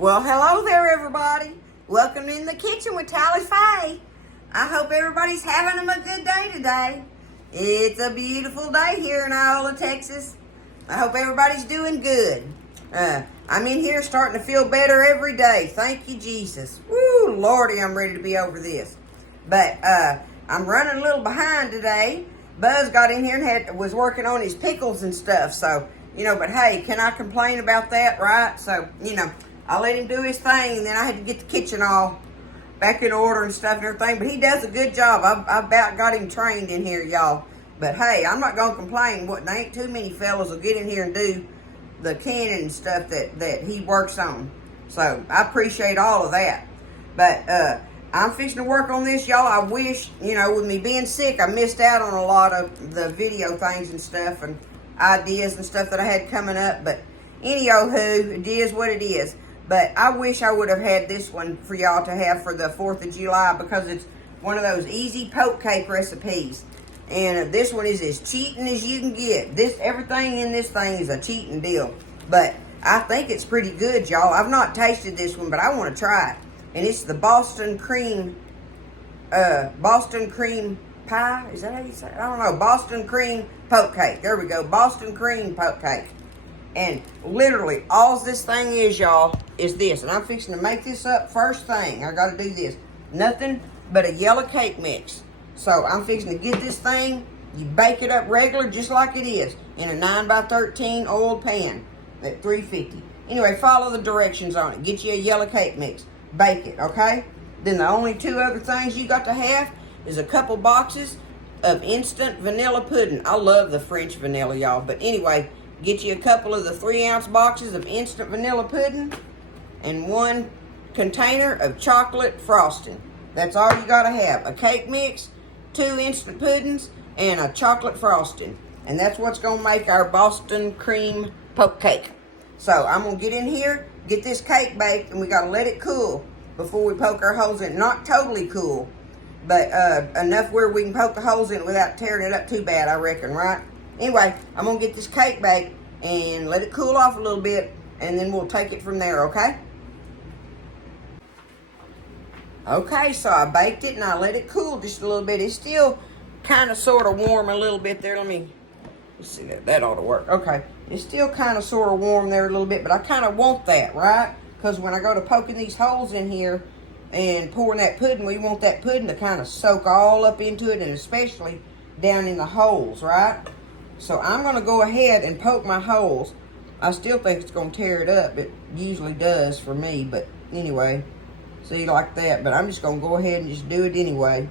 Well, hello there, everybody. Welcome in the kitchen with Tally Faye. I hope everybody's having a good day today. It's a beautiful day here in Iola, Texas. I hope everybody's doing good. I'm in here starting to feel better every day. Thank you, Jesus. Woo, Lordy, I'm ready to be over this. But I'm running a little behind today. Buzz got in here and was working on his pickles and stuff. So, but hey, can I complain about that, right? So, I let him do his thing, and then I had to get the kitchen all back in order and stuff and everything. But he does a good job. I about got him trained in here, y'all. But hey, I'm not going to complain. There ain't too many fellas will get in here and do the canning and stuff that he works on. So, I appreciate all of that. But, I'm fixing to work on this, y'all. I wish, with me being sick, I missed out on a lot of the video things and stuff and ideas and stuff that I had coming up. But anywho, it is what it is. But I wish I would have had this one for y'all to have for the 4th of July because it's one of those easy poke cake recipes. And this one is as cheating as you can get. Everything in this thing is a cheating deal. But I think it's pretty good, y'all. I've not tasted this one, but I want to try it. And it's the Boston cream pie. Is that how you say it? I don't know. Boston cream poke cake. There we go. Boston cream poke cake. And literally, all this thing is, y'all, is this. And I'm fixing to make this up first thing. I got to do this. Nothing but a yellow cake mix. So I'm fixing to get this thing. You bake it up regular just like it is in a 9x13 oiled pan at 350. Anyway, follow the directions on it. Get you a yellow cake mix. Bake it, okay? Then the only two other things you got to have is a couple boxes of instant vanilla pudding. I love the French vanilla, y'all. But anyway, get you a couple of the 3-ounce boxes of instant vanilla pudding and one container of chocolate frosting. That's all you got to have. A cake mix, 2 instant puddings, and a chocolate frosting. And that's what's going to make our Boston cream poke cake. So I'm going to get in here, get this cake baked, and we got to let it cool before we poke our holes in. Not totally cool, but enough where we can poke the holes in it without tearing it up too bad, I reckon, right? Anyway, I'm going to get this cake baked and let it cool off a little bit, and then we'll take it from there, okay? Okay, so I baked it and I let it cool just a little bit. It's still kind of sort of warm a little bit there. Let's see, that ought to work. Okay, it's still kind of sort of warm there a little bit, but I kind of want that, right? Because when I go to poking these holes in here and pouring that pudding, we want that pudding to kind of soak all up into it, and especially down in the holes, right? So I'm going to go ahead and poke my holes. I still think it's going to tear it up. It usually does for me, but anyway, see, like that. But I'm just going to go ahead and just do it anyway.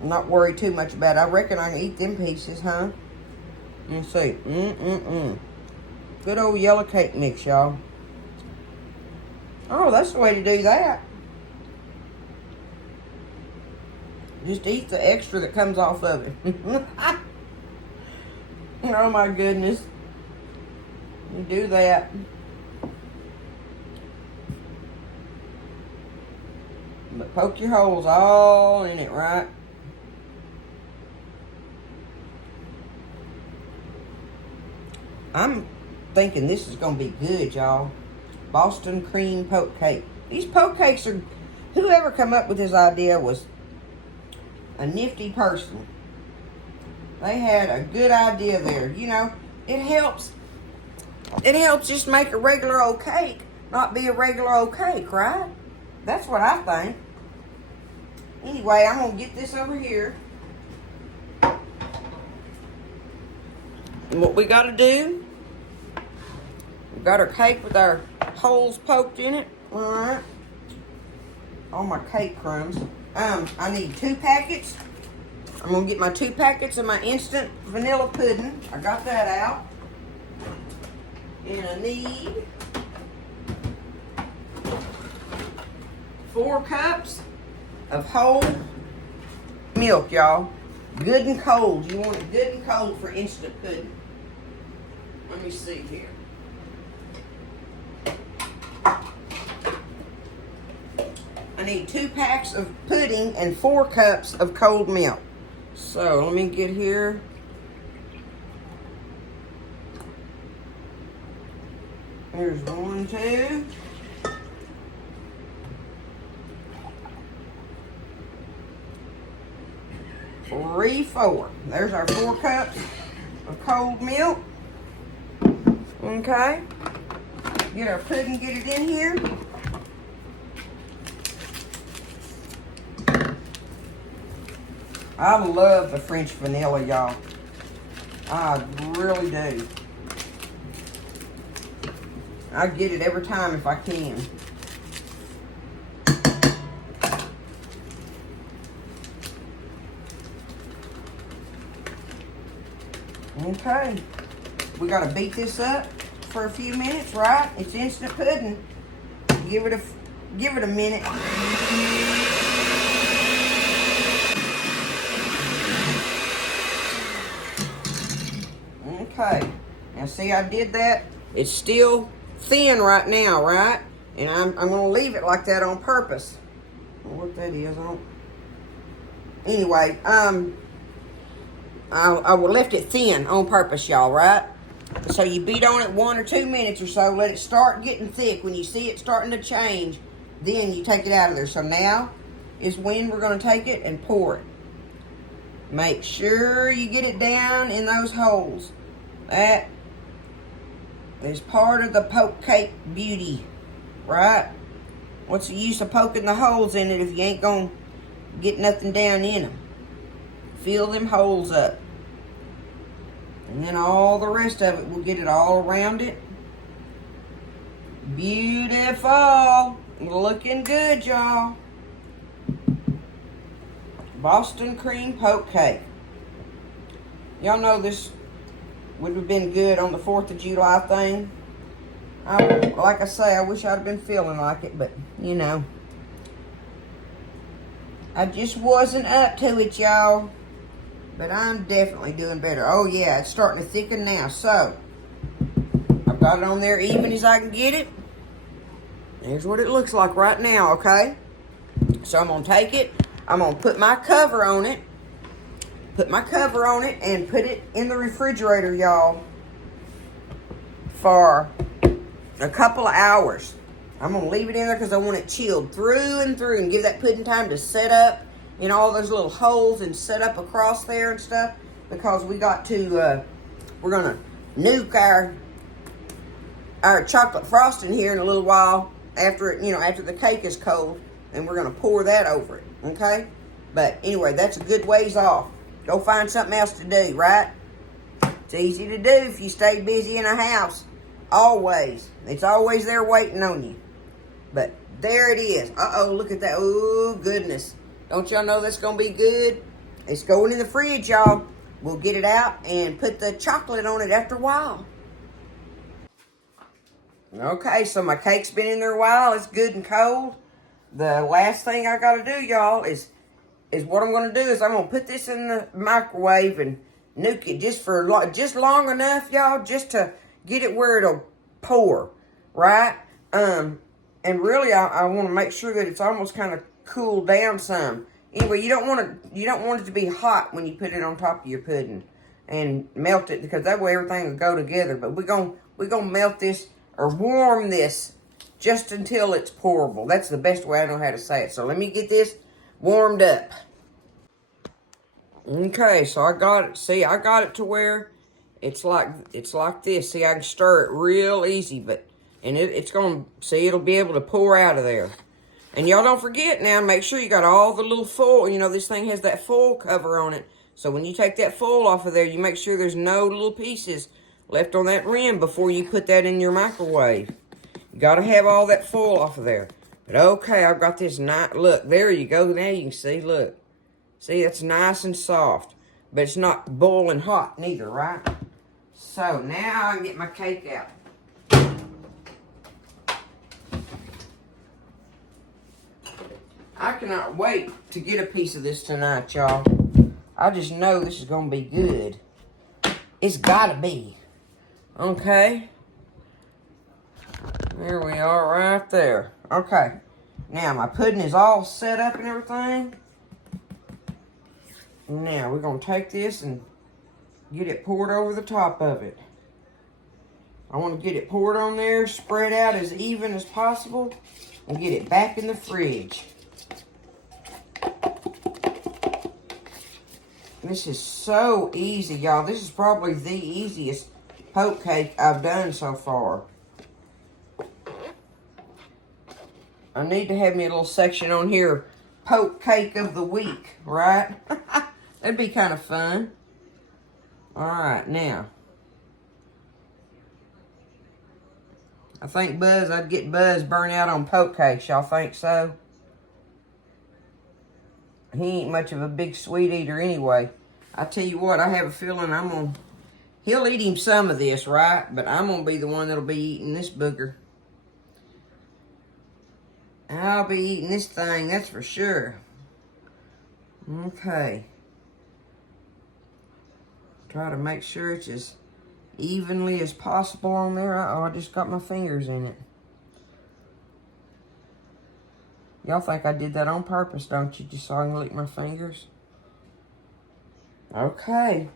I'm not worried too much about it. I reckon I can eat them pieces, huh? Let's see. Good old yellow cake mix, y'all. Oh, that's the way to do that. Just eat the extra that comes off of it. Oh my goodness. You do that. But poke your holes all in it, right? I'm thinking this is going to be good, y'all. Boston cream poke cake. These poke cakes are, whoever come up with this idea was a nifty person. They had a good idea there. It helps just make a regular old cake, not be a regular old cake, right? That's what I think. Anyway, I'm going to get this over here. And what we got to do, we got our cake with our holes poked in it. All right. All my cake crumbs. I need 2 packets. I'm going to get my 2 packets of my instant vanilla pudding. I got that out. And I need 4 cups of whole milk, y'all. Good and cold. You want it good and cold for instant pudding. Let me see here. I need 2 packs of pudding and 4 cups of cold milk. So let me get here. Here's 1, 2. 3/4. There's our 4 cups of cold milk. Okay. Get our pudding, get it in here. I love the French vanilla, y'all. I really do. I get it every time if I can. Okay. We got to beat this up for a few minutes, right? It's instant pudding. Give it a minute. Okay. Now see, I did that. It's still thin right now, right? And I'm going to leave it like that on purpose. I don't know what that is. Anyway, I left it thin on purpose, y'all, right? So you beat on it 1 or 2 minutes or so. Let it start getting thick. When you see it starting to change, then you take it out of there. So now is when we're going to take it and pour it. Make sure you get it down in those holes. That is part of the poke cake beauty, right? What's the use of poking the holes in it if you ain't going to get nothing down in them? Fill them holes up. And then all the rest of it, we'll get it all around it. Beautiful. Looking good, y'all. Boston cream poke cake. Y'all know this would have been good on the 4th of July thing. Like I say, I wish I'd have been feeling like it, but, you know. I just wasn't up to it, y'all. But I'm definitely doing better. Oh, yeah, it's starting to thicken now. So, I've got it on there even as I can get it. Here's what it looks like right now, okay? So, I'm going to take it. I'm going to put my cover on it. Put my cover on it and put it in the refrigerator, y'all, for a couple of hours. I'm going to leave it in there because I want it chilled through and through and give that pudding time to set up in all those little holes and set up across there and stuff, because we got to, we're going to nuke our chocolate frosting here in a little while after it, after the cake is cold, and we're going to pour that over it, okay? But anyway, that's a good ways off. Go find something else to do, right? It's easy to do if you stay busy in a house. Always. It's always there waiting on you. But there it is. Uh-oh, look at that. Oh, goodness. Don't y'all know that's going to be good? It's going in the fridge, y'all. We'll get it out and put the chocolate on it after a while. Okay, so my cake's been in there a while. It's good and cold. The last thing I got to do, y'all, is what I'm going to do is I'm going to put this in the microwave and nuke it just long enough, y'all, just to get it where it'll pour, right? And really, I want to make sure that it's almost kind of cooled down some. Anyway, you don't want it to be hot when you put it on top of your pudding and melt it, because that way everything will go together. But we're gonna melt this or warm this just until it's pourable. That's the best way I know how to say it. So let me get this warmed up. Okay, so I got it. See, I got it to where it's like this. See, I can stir it real easy, it'll be able to pour out of there. And y'all don't forget now, make sure you got all the little foil. This thing has that foil cover on it. So when you take that foil off of there, you make sure there's no little pieces left on that rim before you put that in your microwave. You got to have all that foil off of there. But okay, I've got this nice, look, there you go. Now you can see, look. See, it's nice and soft. But it's not boiling hot neither, right? So now I can get my cake out. I cannot wait to get a piece of this tonight, y'all. I just know this is going to be good. It's got to be. Okay. There we are right there. Okay. Now, my pudding is all set up and everything. Now, we're going to take this and get it poured over the top of it. I want to get it poured on there, spread out as even as possible, and get it back in the fridge. This is so easy, y'all. This is probably the easiest poke cake I've done so far. I need to have me a little section on here, poke cake of the week, right? That'd be kind of fun. All right, now. I think I'd get Buzz burnt out on poke cakes. Y'all think so? He ain't much of a big sweet eater anyway. I tell you what, I have a feeling he'll eat him some of this, right? But I'm going to be the one that'll be eating this booger. I'll be eating this thing, that's for sure. Okay. Try to make sure it's as evenly as possible on there. Oh, I just got my fingers in it. Y'all think I did that on purpose, don't you? Just so I can lick my fingers? Okay.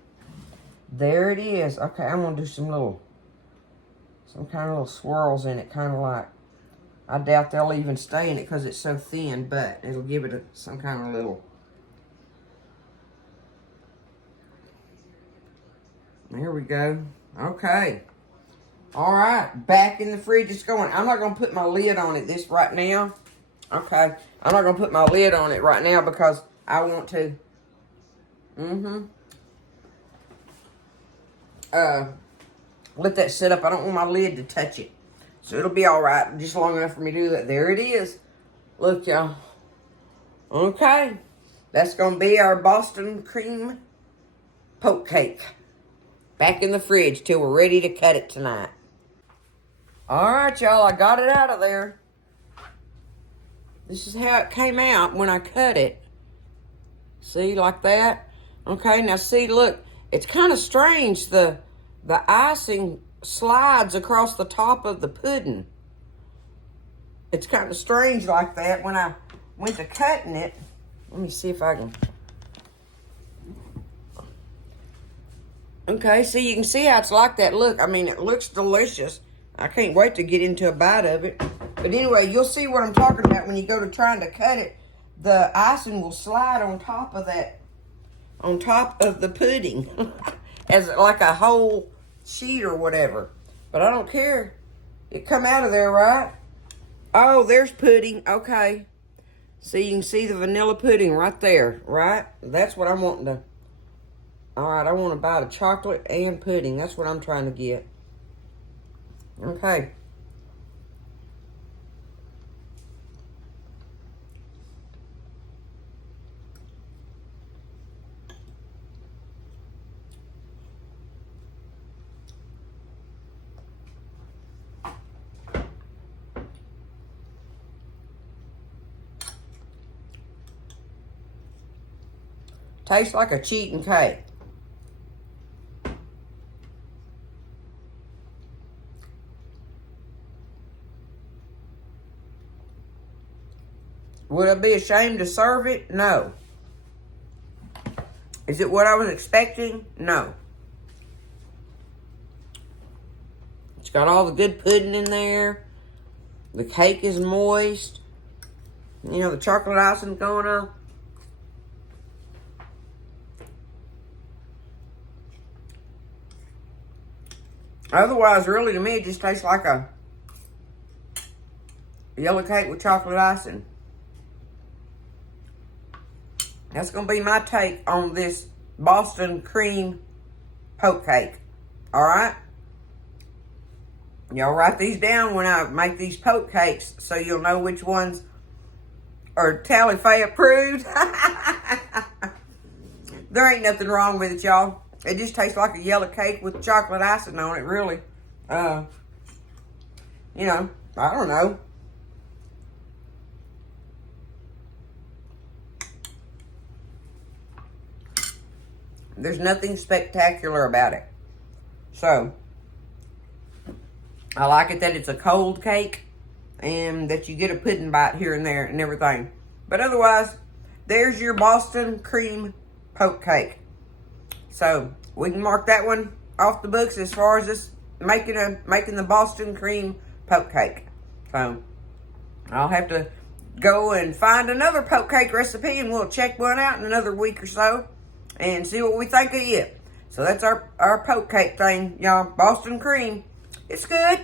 There it is. Okay, I'm going to do some kind of little swirls in it, kind of like. I doubt they'll even stay in it because it's so thin, but it'll give it some kind of little. There we go. Okay. All right. Back in the fridge. It's going. I'm not going to put my lid on it right now. Okay. I'm not going to put my lid on it right now because I want to. Let that sit up. I don't want my lid to touch it. So it'll be all right. Just long enough for me to do that. There it is. Look, y'all. Okay. That's going to be our Boston cream poke cake. Back in the fridge till we're ready to cut it tonight. All right, y'all. I got it out of there. This is how it came out when I cut it. See, like that? Okay, now see, look. It's kind of strange. The icing slides across the top of the pudding. It's kind of strange like that when I went to cutting it. Let me see if I can. Okay, see, you can see how it's like that. Look, I mean, it looks delicious. I can't wait to get into a bite of it. But anyway, you'll see what I'm talking about when you go to trying to cut it. The icing will slide on top of that, on top of the pudding as like a whole sheet or whatever. But I don't care. It come out of there, right? Oh, there's pudding. Okay. So you can see the vanilla pudding right there, right? That's what I'm wanting to. All right, I want to buy the chocolate and pudding. That's what I'm trying to get. Okay. Tastes like a cheating cake. Would I be ashamed to serve it? No. Is it what I was expecting? No. It's got all the good pudding in there. The cake is moist. You know, the chocolate icing going on. Otherwise, really, to me, it just tastes like a yellow cake with chocolate icing. That's going to be my take on this Boston cream poke cake. All right? Y'all write these down when I make these poke cakes so you'll know which ones are Tally Faye approved. There ain't nothing wrong with it, y'all. It just tastes like a yellow cake with chocolate icing on it, really. You know, I don't know. There's nothing spectacular about it. So, I like it that it's a cold cake and that you get a pudding bite here and there and everything. But otherwise, there's your Boston cream poke cake. So, we can mark that one off the books as far as this making the Boston cream poke cake. So, I'll have to go and find another poke cake recipe and we'll check one out in another week or so. and see what we think of it. So that's our poke cake thing, y'all. Boston cream. It's good.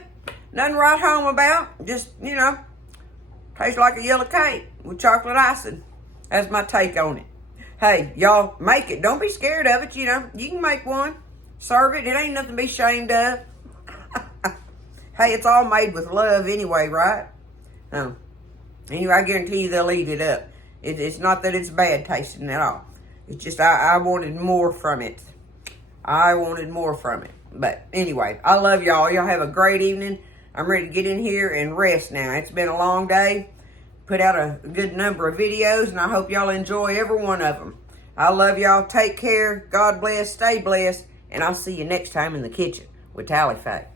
Nothing to write home about. Just, tastes like a yellow cake with chocolate icing. That's my take on it. Hey, y'all, make it. Don't be scared of it, You can make one. Serve it. It ain't nothing to be ashamed of. Hey, it's all made with love anyway, right? Anyway, I guarantee you they'll eat it up. It's not that it's bad tasting at all. It's just I wanted more from it. I wanted more from it. But anyway, I love y'all. Y'all have a great evening. I'm ready to get in here and rest now. It's been a long day. Put out a good number of videos, and I hope y'all enjoy every one of them. I love y'all. Take care. God bless. Stay blessed. And I'll see you next time in the kitchen with Tally Faye.